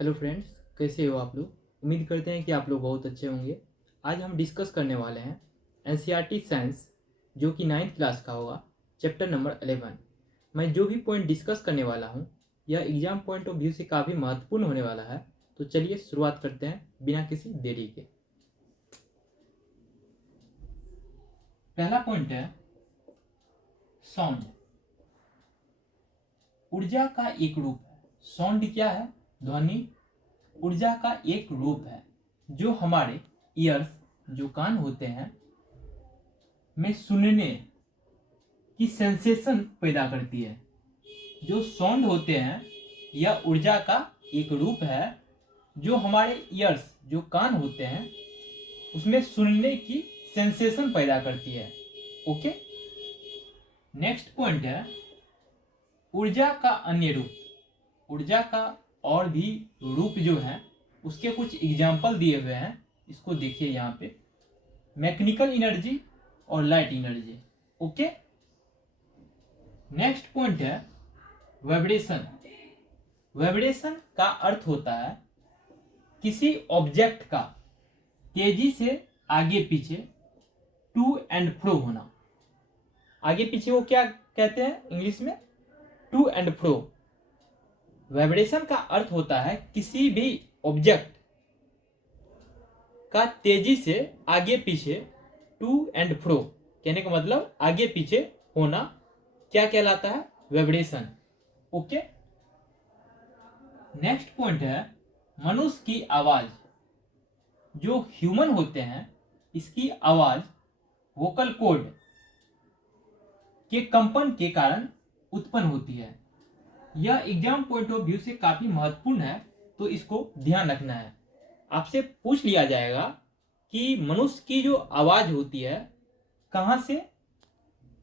Hello friends, कैसे हो आप लोग। उम्मीद करते हैं कि आप लोग बहुत अच्छे होंगे। आज हम डिस्कस करने वाले हैं एनसीईआरटी साइंस, जो कि 9th क्लास का होगा, चैप्टर नंबर 11। मैं जो भी पॉइंट डिस्कस करने वाला हूं, यह एग्जाम पॉइंट ऑफ व्यू से काफ़ी महत्वपूर्ण होने वाला है। तो चलिए शुरुआत करते हैं बिना किसी देरी के। पहला पॉइंट है साउंड। ऊर्जा का एक रूप है। साउंड क्या है? ध्वनि ऊर्जा का एक रूप है जो हमारे ईयर्स, जो कान होते हैं, में सुनने की सेंसेशन पैदा करती है। जो साउंड होते हैं यह ऊर्जा का एक रूप है जो हमारे ईयर्स, जो कान होते हैं, उसमें सुनने की सेंसेशन पैदा करती है। ओके। नेक्स्ट पॉइंट है ऊर्जा का अन्य रूप। ऊर्जा का और भी रूप जो है उसके कुछ एग्जाम्पल दिए हुए हैं। इसको देखिए यहाँ पे, मैकेनिकल एनर्जी और light energy. Okay. Next point है वाइब्रेशन। वाइब्रेशन का अर्थ होता है किसी ऑब्जेक्ट का तेजी से आगे पीछे, टू एंड फ्रो होना। आगे पीछे को क्या कहते हैं इंग्लिश में? To and fro. वाइब्रेशन का अर्थ होता है किसी भी ऑब्जेक्ट का तेजी से आगे पीछे, टू एंड फ्रो, कहने का मतलब आगे पीछे होना, क्या कहलाता है? वाइब्रेशन। ओके। नेक्स्ट पॉइंट है मनुष्य की आवाज। जो ह्यूमन होते हैं इसकी आवाज वोकल कॉर्ड के कंपन के कारण उत्पन्न होती है। यह एग्जाम पॉइंट ऑफ व्यू से काफी महत्वपूर्ण है, तो इसको ध्यान रखना है। आपसे पूछ लिया जाएगा कि मनुष्य की जो आवाज होती है कहां से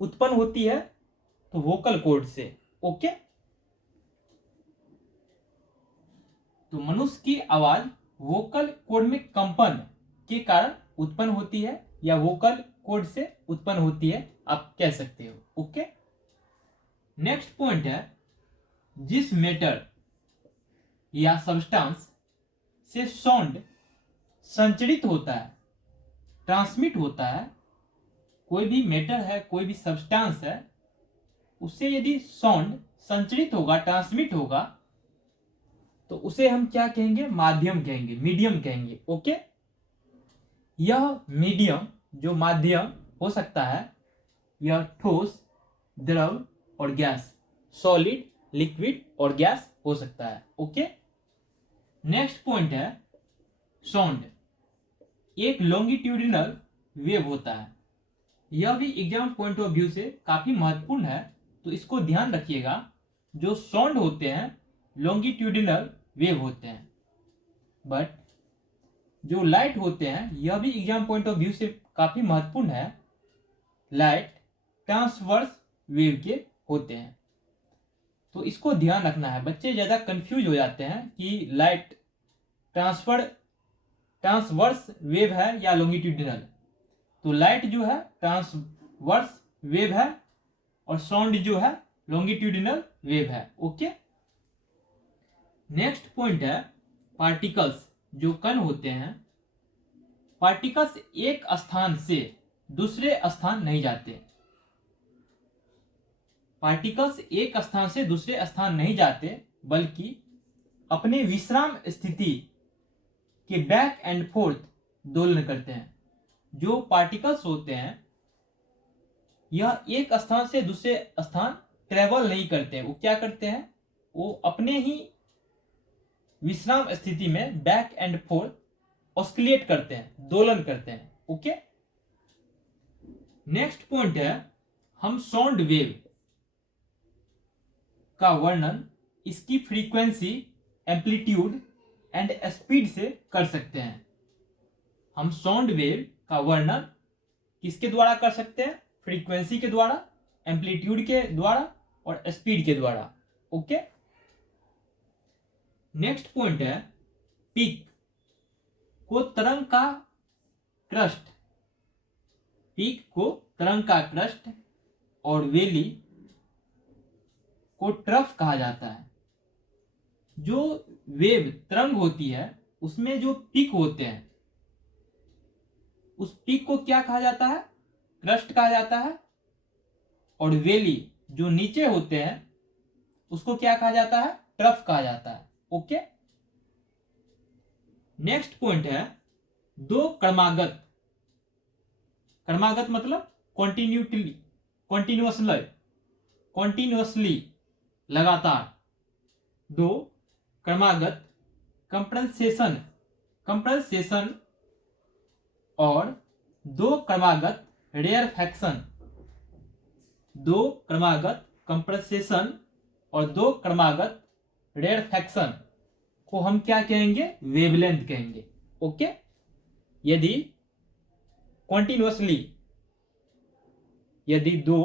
उत्पन्न होती है, तो वोकल कॉर्ड से। ओके। तो मनुष्य की आवाज वोकल कॉर्ड में कंपन के कारण उत्पन्न होती है या वोकल कॉर्ड से उत्पन्न होती है, आप कह सकते हो। ओके। नेक्स्ट पॉइंट है जिस मैटर या सब्सटेंस से साउंड संचरित होता है, ट्रांसमिट होता है, कोई भी मैटर है, कोई भी सब्सटेंस है, उससे यदि साउंड संचरित होगा, ट्रांसमिट होगा, तो उसे हम क्या कहेंगे? माध्यम कहेंगे, मीडियम कहेंगे। ओके। यह मीडियम, जो माध्यम हो सकता है, यह ठोस, द्रव और गैस, सॉलिड, लिक्विड और गैस हो सकता है। ओके। नेक्स्ट पॉइंट है साउंड एक लॉन्गिट्यूडिनल वेव होता है। यह भी एग्जाम पॉइंट ऑफ व्यू से काफी महत्वपूर्ण है, तो इसको ध्यान रखिएगा। जो साउंड होते हैं लॉन्गिट्यूडिनल वेव होते हैं, बट जो लाइट होते हैं यह भी एग्जाम पॉइंट ऑफ व्यू से काफी महत्वपूर्ण है। लाइट ट्रांसवर्स वेव के होते हैं, तो इसको ध्यान रखना है। बच्चे ज्यादा कंफ्यूज हो जाते हैं कि लाइट ट्रांसवर्स वेव है या लॉन्गिट्यूडिनल। तो लाइट जो है ट्रांसवर्स वेव है और साउंड जो है लॉन्गिट्यूडिनल वेव है। ओके। नेक्स्ट पॉइंट है पार्टिकल्स, जो कण होते हैं। पार्टिकल्स एक स्थान से दूसरे स्थान नहीं जाते। पार्टिकल्स एक स्थान से दूसरे स्थान नहीं जाते, बल्कि अपने विश्राम स्थिति के बैक एंड फोर्थ दोलन करते हैं। जो पार्टिकल्स होते हैं यह एक स्थान से दूसरे स्थान ट्रेवल नहीं करते हैं। वो क्या करते हैं? वो अपने ही विश्राम स्थिति में बैक एंड फोर्थ ऑस्किलेट करते हैं, दोलन करते हैं। ओके। नेक्स्ट पॉइंट है हम साउंड वेव का वर्णन इसकी फ्रीक्वेंसी, एम्पलीट्यूड एंड स्पीड से कर सकते हैं। हम साउंड वेव का वर्णन किसके द्वारा कर सकते हैं? फ्रीक्वेंसी के द्वारा, एम्पलीट्यूड के द्वारा और स्पीड के द्वारा। ओके। नेक्स्ट पॉइंट है पीक को तरंग का क्रस्ट। पीक को तरंग का क्रस्ट और वैली को ट्रफ कहा जाता है। जो वेव तरंग होती है उसमें जो पीक होते हैं, उस पीक को क्या कहा जाता है? क्रस्ट कहा जाता है। और वैली जो नीचे होते हैं उसको क्या कहा जाता है? ट्रफ कहा जाता है। ओके। नेक्स्ट पॉइंट है दो क्रमागत। क्रमागत मतलब कॉन्टिन्यूटली, कॉन्टिन्यूअसली, कॉन्टिन्यूअसली, लगातार। दो क्रमागत कंप्रेसेशन, कंप्रेसेशन और दो क्रमागत रेयरफैक्शन। दो क्रमागत कंप्रेसेशन और दो क्रमागत रेयरफैक्शन को हम क्या कहेंगे? वेवलेंथ कहेंगे। ओके। यदि कॉन्टिन्यूअसली, यदि दो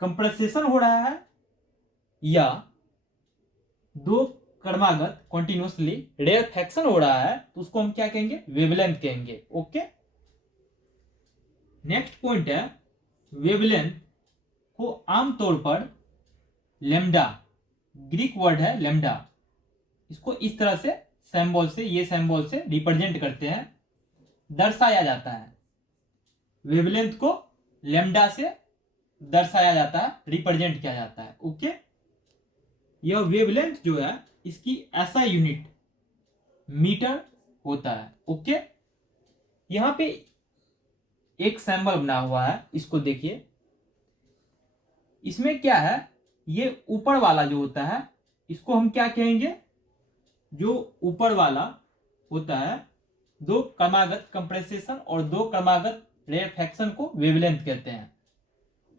कंप्रेसेशन हो रहा है या दो क्रमागत कॉन्टिन्यूअसली रेयरफैक्शन हो रहा है तो उसको हम क्या कहेंगे? वेवलेंथ कहेंगे। ओके। नेक्स्ट पॉइंट है वेवलेंथ को आमतौर पर लेम्डा, ग्रीक वर्ड है लेम्डा, इसको इस तरह से सिंबल से, ये सिंबल से रिप्रेजेंट करते हैं, दर्शाया जाता है। वेवलेंथ को लेम्डा से दर्शाया जाता है, रिप्रेजेंट किया जाता है। ओके। यह वेवलेंथ जो है इसकी ऐसा यूनिट मीटर होता है। ओके। यहां पे एक सिंबल बना हुआ है, इसको देखिए। इसमें क्या है? ये ऊपर वाला जो होता है इसको हम क्या कहेंगे? जो ऊपर वाला होता है, दो क्रमागत कंप्रेसेशन और दो क्रमागत रेयरफैक्शन को वेवलेंथ कहते हैं।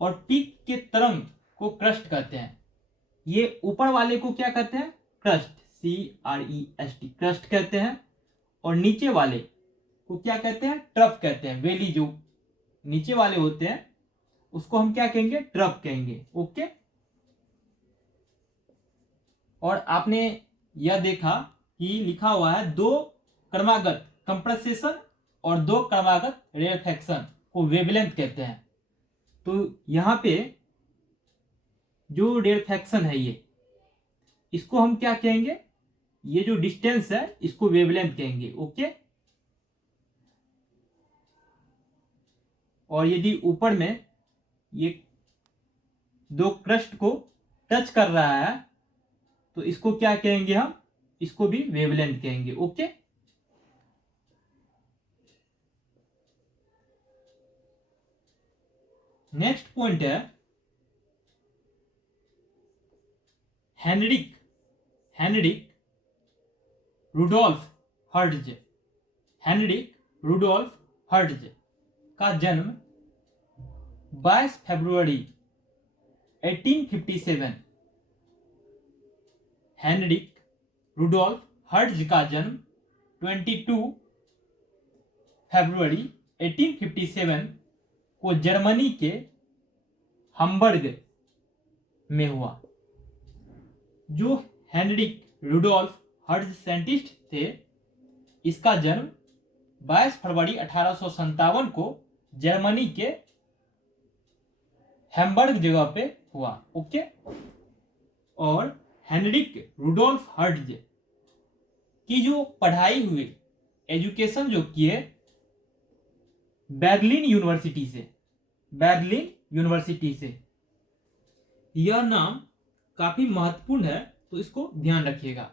और पीक के तरंग को क्रस्ट कहते हैं। ये ऊपर वाले को क्या कहते हैं? क्रस्ट, CREST, क्रस्ट कहते हैं। और नीचे वाले को क्या कहते हैं? ट्रफ कहते हैं। वेली जो नीचे वाले होते हैं उसको हम क्या कहेंगे? ट्रफ कहेंगे। ओके। और आपने यह देखा कि लिखा हुआ है दो क्रमागत कंप्रेसेशन और दो क्रमागत रेयरफैक्शन को वेवलेंथ कहते हैं। तो यहां पे जो रेयरफैक्शन है ये, इसको हम क्या कहेंगे? ये जो डिस्टेंस है इसको वेवलेंथ कहेंगे। ओके। और यदि ऊपर में ये दो क्रस्ट को टच कर रहा है तो इसको क्या कहेंगे हम? इसको भी वेवलेंथ कहेंगे। ओके। नेक्स्ट पॉइंट है Heinrich, Heinrich Rudolf Hertz. Heinrich Rudolf Hertz का जन्म 22 फरवरी 1857। हेनरिक रुडोल्फ हर्ट्ज का जन्म 22 फरवरी 1857 को जर्मनी के हम्बर्ग में हुआ। जो हेनरिक रुडोल्फ हर्ट्ज साइंटिस्ट थे, इसका जन्म 22 फरवरी 1857 को जर्मनी के हैम्बर्ग जगह पे हुआ। ओके। और हेनरिक रुडोल्फ हर्ट्ज की जो पढ़ाई हुई, एजुकेशन जो किए बर्लिन यूनिवर्सिटी से, बर्लिन यूनिवर्सिटी से। यह नाम काफी महत्वपूर्ण है तो इसको ध्यान रखिएगा।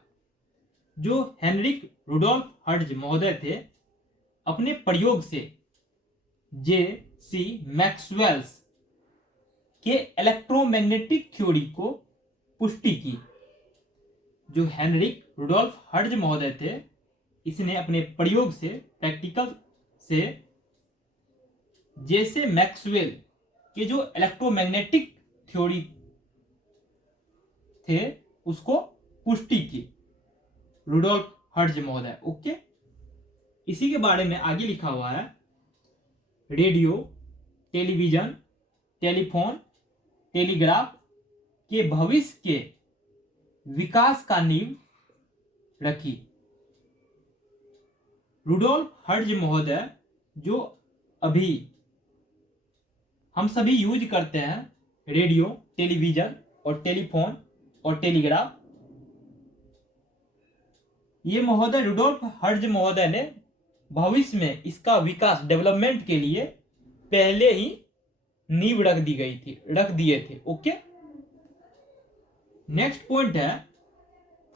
जो हेनरिक रुडोल्फ हर्ट्ज महोदय थे, अपने प्रयोग से J.C. मैक्सवेल्स के इलेक्ट्रोमैग्नेटिक थ्योरी को पुष्टि की। जो हेनरिक रुडोल्फ हर्ट्ज महोदय थे, इसने अपने प्रयोग से, प्रैक्टिकल से, जैसे मैक्सवेल के जो इलेक्ट्रोमैग्नेटिक थ्योरी थे उसको पुष्टि की, रुडोल्फ हर्ट्ज महोदय। ओके। इसी के बारे में आगे लिखा हुआ है रेडियो, टेलीविजन, टेलीफोन, टेलीग्राफ के भविष्य के विकास का नींव रखी। रुडोल्फ हर्ट्ज महोदय जो अभी हम सभी यूज करते हैं, रेडियो, टेलीविजन और टेलीफोन और टेलीग्राफ, ये महोदय रुडोल्फ हर्ट्ज महोदय ने भविष्य में इसका विकास डेवलपमेंट के लिए पहले ही नींव रख दिए थे। ओके, नेक्स्ट पॉइंट है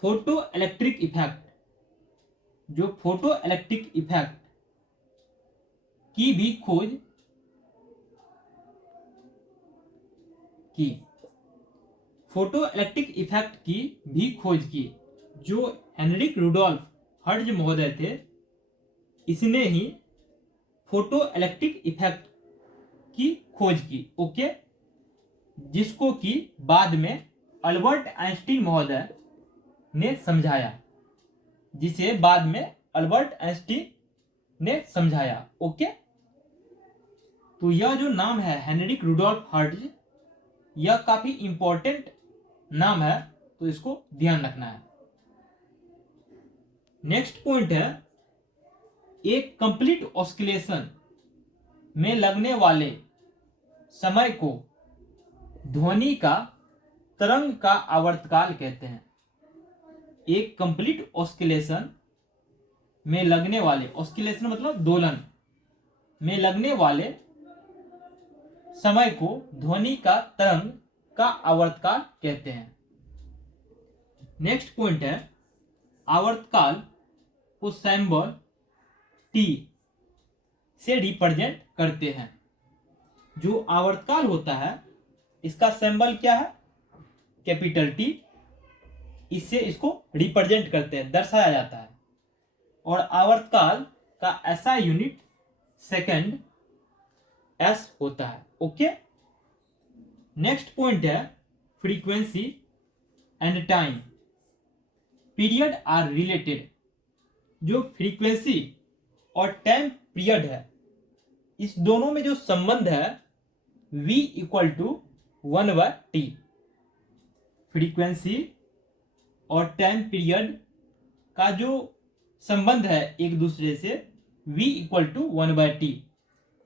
फोटो इलेक्ट्रिक इफेक्ट। जो फोटो इलेक्ट्रिक इफेक्ट की भी खोज की, फोटो इलेक्ट्रिक इफेक्ट की भी खोज की जो हेनरिक रुडोल्फ हर्ट्ज महोदय थे, इसने ही फोटो इलेक्ट्रिक इफेक्ट की खोज की। ओके, जिसको कि बाद में अल्बर्ट आइंस्टीन महोदय ने समझाया, जिसे बाद में अल्बर्ट आइंस्टीन ने समझाया। ओके, तो यह जो नाम है हेनरिक रुडोल्फ हर्ट्ज, यह काफी इंपॉर्टेंट नाम है, तो इसको ध्यान रखना है। नेक्स्ट पॉइंट है एक कंप्लीट ऑस्किलेशन में लगने वाले समय को ध्वनि का तरंग का आवर्तकाल कहते हैं। एक कंप्लीट ऑस्किलेशन में लगने वाले, ऑस्किलेशन मतलब दोलन, में लगने वाले समय को ध्वनि का तरंग का आवर्तकाल कहते हैं। नेक्स्ट पॉइंट है आवर्तकाल को सिंबल टी से रिप्रेजेंट करते हैं। जो आवर्तकाल होता है इसका सिंबल क्या है? Capital T. इससे इसको रिप्रेजेंट करते हैं, दर्शाया जाता है। और आवर्तकाल का ऐसा यूनिट सेकंड एस होता है। ओके, नेक्स्ट पॉइंट है frequency and time period are related. जो फ्रीक्वेंसी और टाइम पीरियड है, इस दोनों में जो संबंध है v equal to 1/t। Frequency और टाइम पीरियड का जो संबंध है एक दूसरे से v इक्वल टू 1/t,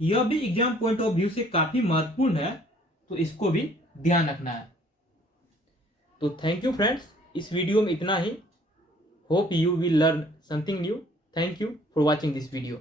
यह भी एग्जाम पॉइंट ऑफ व्यू से काफी महत्वपूर्ण है, तो इसको भी ध्यान रखना है। तो थैंक यू फ्रेंड्स, इस वीडियो में इतना ही। Hope you will learn something new. Thank you for watching this video.